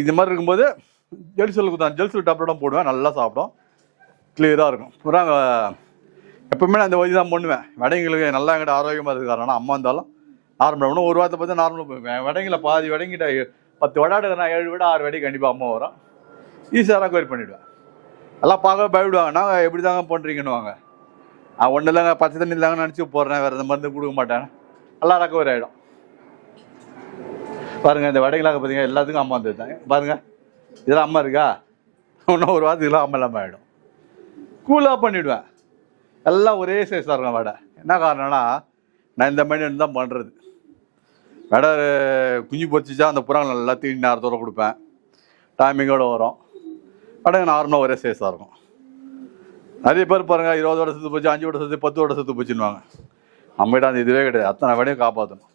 இது மாதிரி இருக்கும்போது ஜெல்சல் டேப்லெட்டும் போடுவேன், நல்லா சாப்பிடும், கிளியராக இருக்கும். அப்புறம் எப்பவுமே நான் அந்த வழி தான் பண்ணுவேன். விடைங்களுக்கு நல்லா எங்கிட்ட ஆரோக்கியமாக இருக்காருன்னா அம்மா இருந்தாலும் நார்மல் ஒன்றும் ஒரு வாரத்தை பார்த்து நார்மல் போவேன். விடைங்களை பாதி விடைங்கிட்ட 10 விடாடுறேன், 7 விட 6 விடை கண்டிப்பாக அம்மா வரும். ஈஸியாக ரெக்கவரி பண்ணிவிடுவேன். எல்லாம் பார்க்க பயப்படுவாங்க, நாங்கள் எப்படி தாங்க பண்ணுறீங்கன்னு வாங்க. ஒன்றும் இல்லைங்க, பச்சை தண்ணி இல்லைங்க நினச்சி போடுறேன், வேறு எந்த மருந்து கொடுக்க மாட்டேன், நல்லா ரெக்கவரி ஆகிடும். பாருங்கள் இந்த விடைகளாக பார்த்தீங்கன்னா எல்லாத்துக்கும் அம்மா வந்துருந்தாங்க. பாருங்கள் இதெல்லாம் அம்மா இருக்கா, இன்னும் ஒரு வாரத்துக்குலாம் அம்மா இல்லாமல் ஆகிடும். கூலாக பண்ணிவிடுவேன். எல்லாம் ஒரே சைஸாக இருக்கும் வடை. என்ன காரணம்னா நான் இந்த மாதிரி தான் பண்ணுறது. வடை குஞ்சு பொரிச்சிச்சா அந்த புறாங்க நல்லா தீனி நேரத்தோடு கொடுப்பேன், டைமிங்கோடு வரும். வடை நார்மலாக ஒரே சைஸாக இருக்கும். நிறைய பேர் பாருங்கள் 20 வடை செத்து போச்சு, 5 வடை செத்து, 10 வடை செத்து போச்சுன்னுவாங்க. நம்மகிட்ட அந்த இதுவே கிடையாது. அத்தனை வடையும் காப்பாற்றணும்.